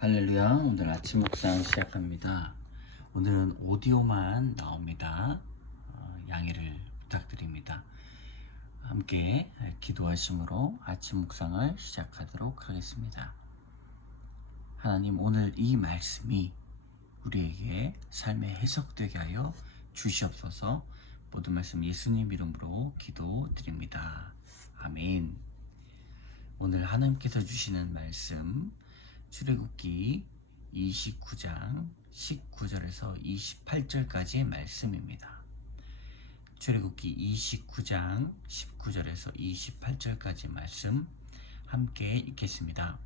할렐루야. 오늘 아침 묵상 시작합니다. 오늘은 오디오만 나옵니다. 양해를 부탁드립니다. 함께 기도하심으로 아침 묵상을 시작하도록 하겠습니다. 하나님, 오늘 이 말씀이 우리에게 삶의 해석되게 하여 주시옵소서. 모든 말씀 예수님 이름으로 기도드립니다. 아멘. 오늘 하나님께서 주시는 말씀 출애굽기 29장 19절에서 28절까지의 말씀입니다. 출애굽기 29장 19절에서 28절까지 말씀 함께 읽겠습니다.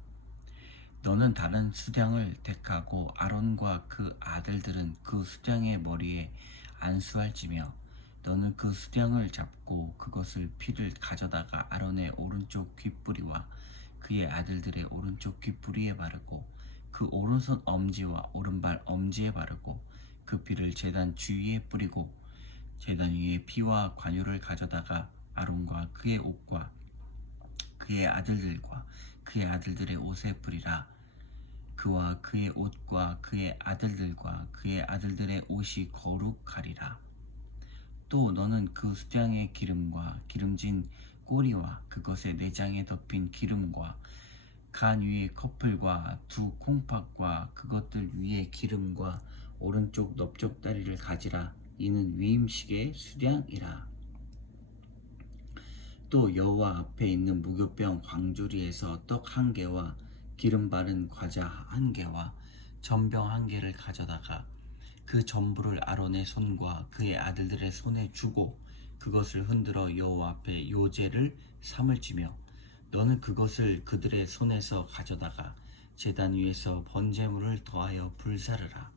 너는 다른 수량을 택하고 아론과 그 아들들은 그 수량의 머리에 안수할지며 너는 그 수량을 잡고 그것을 피를 가져다가 아론의 오른쪽 귓뿌리와 그의 아들들의 오른쪽 귓뿌리에 바르고 그 오른손 엄지와 오른발 엄지에 바르고 그 피를 제단 주위에 뿌리고 제단 위에 피와 관유를 가져다가 아론과 그의 옷과 그의 아들들과 그의 아들들의 옷에 뿌리라. 그와 그의 옷과 그의 아들들과 그의 아들들의 옷이 거룩하리라. 또 너는 그 수량의 기름과 기름진 꼬리와 그것의 내장에 덮인 기름과 간 위에 커플과 두 콩팥과 그것들 위에 기름과 오른쪽 넓적다리를 가지라. 이는 위임식의 수량이라. 또 여호와 앞에 있는 무교병 광주리에서 떡 1개와 기름 바른 과자 1개와 전병 1개를 가져다가 그 전부를 아론의 손과 그의 아들들의 손에 주고 그것을 흔들어 여호와 앞에 요제를 삼을지며 너는 그것을 그들의 손에서 가져다가 제단 위에서 번제물을 더하여 불사르라.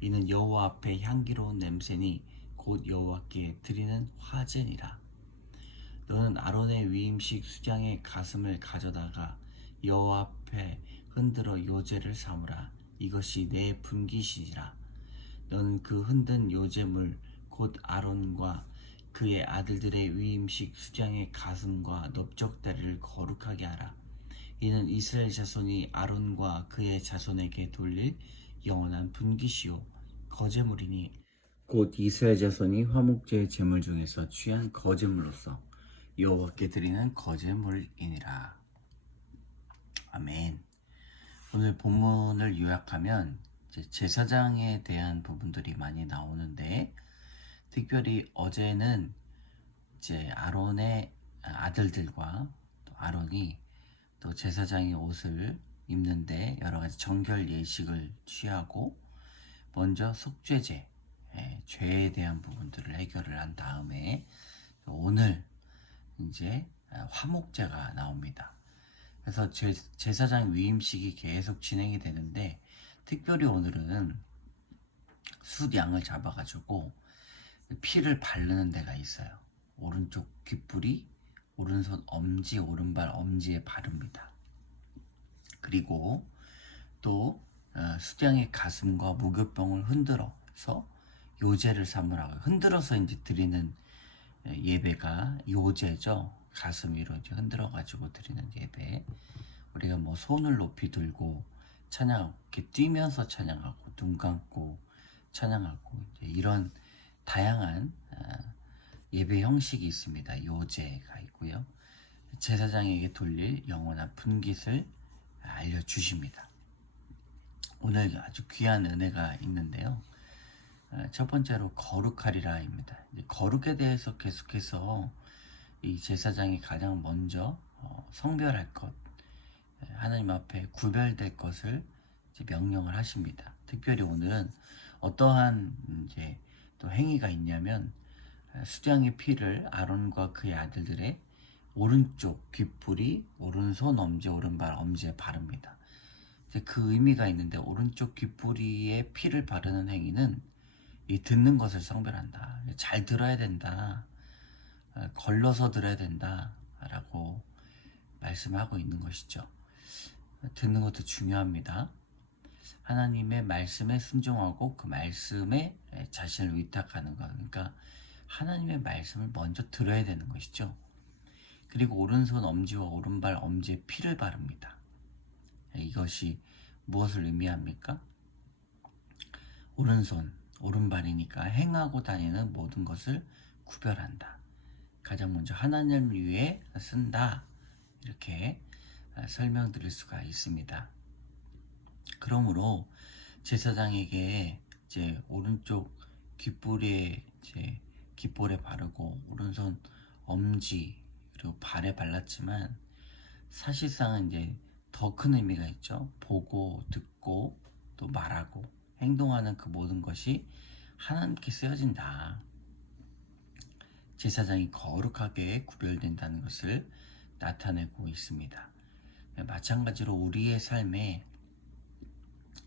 이는 여호와 앞에 향기로운 냄새니 곧 여호와께 드리는 화제니라. 너는 아론의 위임식 수장의 가슴을 가져다가 여호와 앞에 흔들어 요제를 삼으라. 이것이 내 분깃이라. 너는 그 흔든 요제물 곧 아론과 그의 아들들의 위임식 수장의 가슴과 넓적다리를 거룩하게 하라. 이는 이스라엘 자손이 아론과 그의 자손에게 돌릴 영원한 분깃이요 거제물이니 곧 이스라엘 자손이 화목제의 제물 중에서 취한 거제물로서 여호와께 드리는 거제물이니라. 아멘. 오늘 본문을 요약하면 제사장에 대한 부분들이 많이 나오는데 특별히 어제는 이제 아론의 아들들과 또 아론이 또 제사장의 옷을 입는데 여러 가지 정결 예식을 취하고 먼저 속죄제, 죄에 대한 부분들을 해결을 한 다음에 오늘 이제 화목제가 나옵니다. 그래서 제사장 위임식이 계속 진행이 되는데 특별히 오늘은 숫양을 잡아가지고 피를 바르는 데가 있어요. 오른쪽 귓불이 오른손 엄지, 오른발 엄지에 바릅니다. 그리고 또 숫양의 가슴과 무교병을 흔들어서 요제를 삼으라고 흔들어서 이제 드리는 예배가 요제죠. 가슴 위로 이제 흔들어 가지고 드리는 예배. 우리가 뭐 손을 높이 들고 찬양하고 이렇게 뛰면서 찬양하고 눈 감고 찬양하고 이런 다양한 예배 형식이 있습니다. 요제가 있고요. 제사장에게 돌릴 영원한 분깃을 알려주십니다. 오늘 아주 귀한 은혜가 있는데요. 첫 번째로 거룩하리라입니다. 거룩에 대해서 계속해서 이 제사장이 가장 먼저 성별할 것, 하나님 앞에 구별될 것을 이제 명령을 하십니다. 특별히 오늘은 어떠한 이제 또 행위가 있냐면 수장의 피를 아론과 그의 아들들의 오른쪽 귓불이 오른손 엄지, 오른발 엄지에 바릅니다. 이제 그 의미가 있는데 오른쪽 귓불이에 피를 바르는 행위는 이 듣는 것을 성별한다. 잘 들어야 된다. 걸러서 들어야 된다. 라고 말씀하고 있는 것이죠. 듣는 것도 중요합니다. 하나님의 말씀에 순종하고 그 말씀에 자신을 위탁하는 것. 그러니까 하나님의 말씀을 먼저 들어야 되는 것이죠. 그리고 오른손 엄지와 오른발 엄지에 피를 바릅니다. 이것이 무엇을 의미합니까? 오른손, 오른발이니까 행하고 다니는 모든 것을 구별한다. 가장 먼저 하나님을 위해 쓴다. 이렇게 설명드릴 수가 있습니다. 그러므로 제사장에게 이제 오른쪽 귓볼에 이제 귓볼에 바르고 오른손 엄지 그리고 발에 발랐지만 사실상은 이제 더 큰 의미가 있죠. 보고 듣고 또 말하고 행동하는 그 모든 것이 하나님께 쓰여진다. 제사장이 거룩하게 구별된다는 것을 나타내고 있습니다. 마찬가지로 우리의 삶에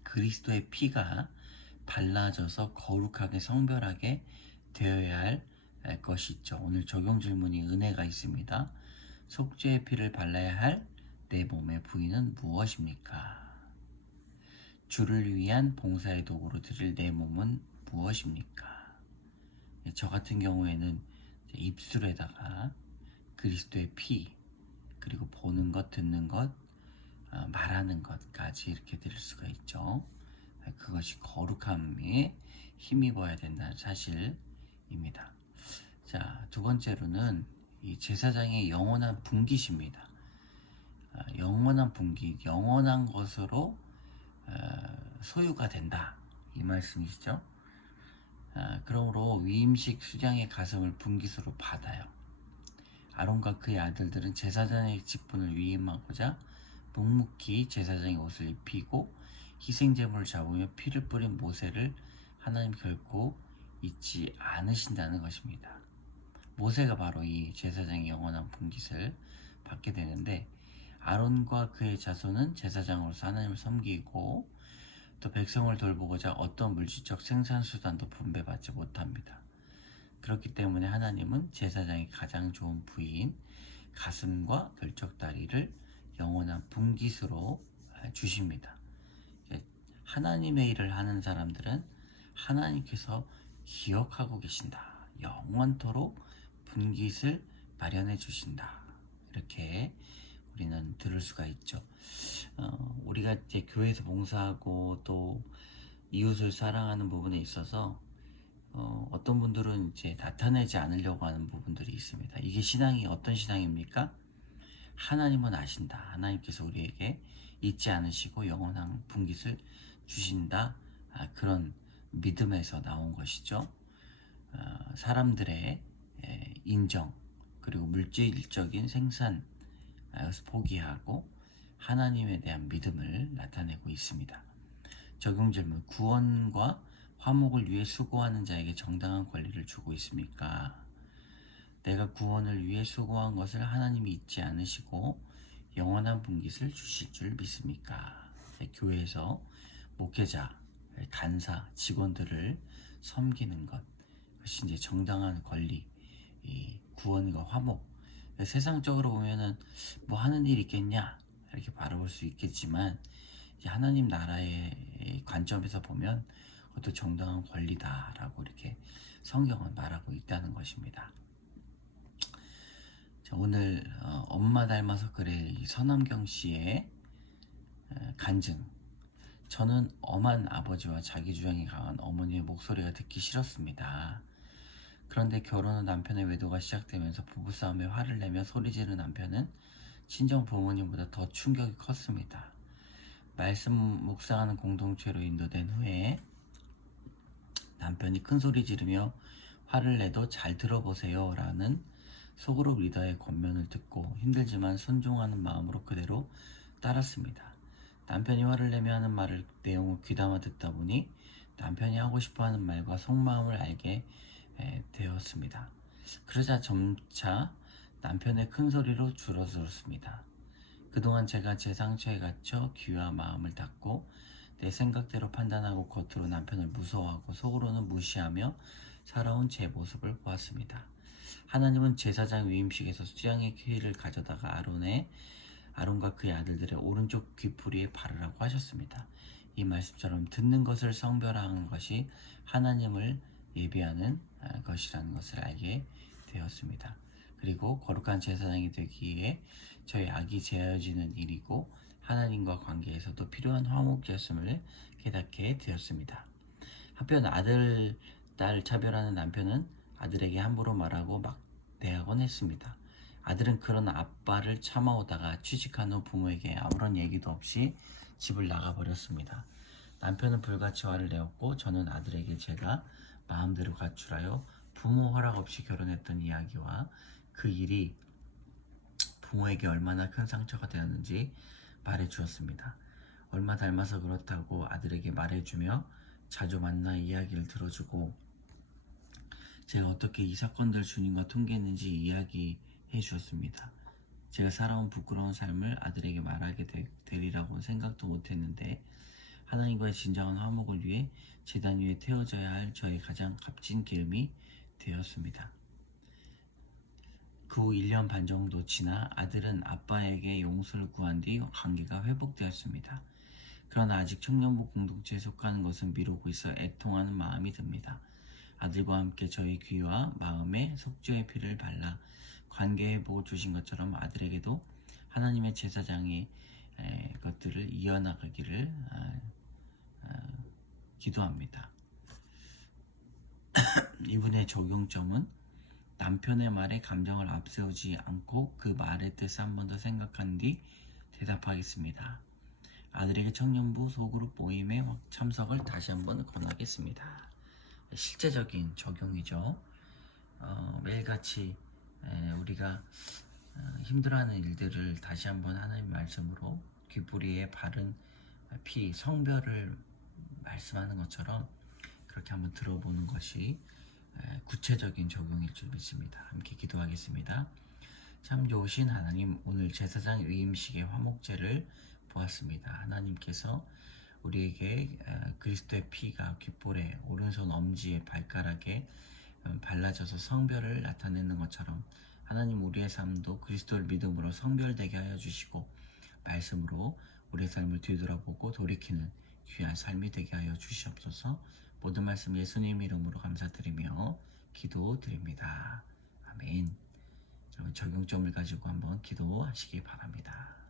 그리스도의 피가 발라져서 거룩하게 성별하게 되어야 할 것이 있죠. 오늘 적용 질문이 은혜가 있습니다. 속죄의 피를 발라야 할 내 몸의 부위는 무엇입니까? 주를 위한 봉사의 도구로 드릴 내 몸은 무엇입니까? 저 같은 경우에는 입술에다가 그리스도의 피, 그리고 보는 것, 듣는 것, 말하는 것까지 이렇게 드릴 수가 있죠. 그것이 거룩함에 힘입어야 된다는 사실입니다. 자, 두 번째로는 이 제사장의 영원한 분깃입니다. 영원한 분깃, 영원한 것으로 소유가 된다. 이 말씀이시죠. 그러므로 위임식 수장의 가슴을 분깃으로 받아요. 아론과 그의 아들들은 제사장의 직분을 위임하고자 묵묵히 제사장의 옷을 입히고 희생제물을 잡으며 피를 뿌린 모세를 하나님 결코 잊지 않으신다는 것입니다. 모세가 바로 이 제사장의 영원한 분깃을 받게 되는데 아론과 그의 자손은 제사장으로서 하나님을 섬기고 또 백성을 돌보고자 어떤 물질적 생산수단도 분배받지 못합니다. 그렇기 때문에 하나님은 제사장의 가장 좋은 부위인 가슴과 결적다리를 영원한 분깃으로 주십니다. 하나님의 일을 하는 사람들은 하나님께서 기억하고 계신다. 영원토록 분깃을 마련해 주신다. 이렇게 우리는 들을 수가 있죠. 우리가 이제 교회에서 봉사하고 또 이웃을 사랑하는 부분에 있어서 어떤 분들은 이제 나타내지 않으려고 하는 부분들이 있습니다. 이게 신앙이 어떤 신앙입니까? 하나님은 아신다. 하나님께서 우리에게 잊지 않으시고 영원한 분깃을 주신다. 그런 믿음에서 나온 것이죠. 사람들의 인정 그리고 물질적인 생산 포기하고 하나님에 대한 믿음을 나타내고 있습니다. 적용 질문. 구원과 화목을 위해 수고하는 자에게 정당한 권리를 주고 있습니까? 내가 구원을 위해 수고한 것을 하나님이 잊지 않으시고 영원한 분깃을 주실 줄 믿습니까? 교회에서 목회자, 간사, 직원들을 섬기는 것, 그것이 이제 정당한 권리, 이 구원과 화목. 세상적으로 보면은 뭐 하는 일 있겠냐 이렇게 바라볼 수 있겠지만 하나님 나라의 관점에서 보면 그것도 정당한 권리다라고 이렇게 성경은 말하고 있다는 것입니다. 자, 오늘 엄마 닮아서 그래 이 서남경 씨의 간증. 저는 엄한 아버지와 자기 주장이 강한 어머니의 목소리가 듣기 싫었습니다. 그런데 결혼 후 남편의 외도가 시작되면서 부부싸움에 화를 내며 소리지르는 남편은 친정 부모님보다 더 충격이 컸습니다. 말씀 묵상하는 공동체로 인도된 후에 남편이 큰 소리 지르며 화를 내도 잘 들어보세요 라는 소그룹 리더의 권면을 듣고 힘들지만 순종하는 마음으로 그대로 따랐습니다. 남편이 화를 내며 하는 말을 내용을 귀담아 듣다 보니 남편이 하고 싶어하는 말과 속마음을 알게 되었습니다. 그러자 점차 남편의 큰 소리로 줄어들었습니다. 그동안 제가 제 상처에 갇혀 귀와 마음을 닫고 내 생각대로 판단하고 겉으로 남편을 무서워하고 속으로는 무시하며 살아온 제 모습을 보았습니다. 하나님은 제사장 위임식에서 수양의 키를 가져다가 아론과 그의 아들들의 오른쪽 귀풀이에 바르라고 하셨습니다. 이 말씀처럼 듣는 것을 성별화하는 것이 하나님을 예비하는 것이라는 것을 알게 되었습니다. 그리고 거룩한 제사장이 되기에 저의 악이 제어지는 일이고 하나님과 관계에서도 필요한 화목제였음을 깨닫게 되었습니다. 한편 아들, 딸 차별하는 남편은 아들에게 함부로 말하고 막대하곤 했습니다. 아들은 그런 아빠를 참아오다가 취직한 후 부모에게 아무런 얘기도 없이 집을 나가버렸습니다. 남편은 불같이 화를 내었고 저는 아들에게 제가 마음대로 가출하여 부모 허락 없이 결혼했던 이야기와 그 일이 부모에게 얼마나 큰 상처가 되었는지 말해 주었습니다. 얼마 닮아서 그렇다고 아들에게 말해주며 자주 만나 이야기를 들어주고 제가 어떻게 이 사건들 주님과 통계했는지 이야기해 주었습니다. 제가 살아온 부끄러운 삶을 아들에게 말하게 되리라고 생각도 못했는데 하나님과의 진정한 화목을 위해 제단 위에 태워져야 할 저의 가장 값진 기름이 되었습니다. 그 후 1년 반 정도 지나 아들은 아빠에게 용서를 구한 뒤 관계가 회복되었습니다. 그러나 아직 청년부 공동체에 속하는 것은 미루고 있어 애통하는 마음이 듭니다. 아들과 함께 저희 귀와 마음에 속죄의 피를 발라 관계 회복을 주신 것처럼 아들에게도 하나님의 제사장의 것들을 이어나가기를 기도합니다. 이분의 적용점은 남편의 말에 감정을 앞세우지 않고 그 말의 뜻을 한 번 더 생각한 뒤 대답하겠습니다. 아들에게 청년부 소그룹 모임에 참석을 다시 한번 권하겠습니다. 실제적인 적용이죠. 매일같이 우리가 힘들어하는 일들을 다시 한번 하나님 말씀으로 귀뿌리에 바른 피, 성별을 말씀하는 것처럼 그렇게 한번 들어보는 것이 구체적인 적용일 줄 믿습니다. 함께 기도하겠습니다. 참 좋으신 하나님, 오늘 제사장 위임식의 화목제를 보았습니다. 하나님께서 우리에게 그리스도의 피가 귓볼에 오른손 엄지의 발가락에 발라져서 성별을 나타내는 것처럼 하나님 우리의 삶도 그리스도를 믿음으로 성별되게 하여 주시고 말씀으로 우리의 삶을 뒤돌아보고 돌이키는 귀한 삶이 되게 하여 주시옵소서. 모든 말씀 예수님 이름으로 감사드리며 기도드립니다. 아멘. 적용점을 가지고 한번 기도하시기 바랍니다.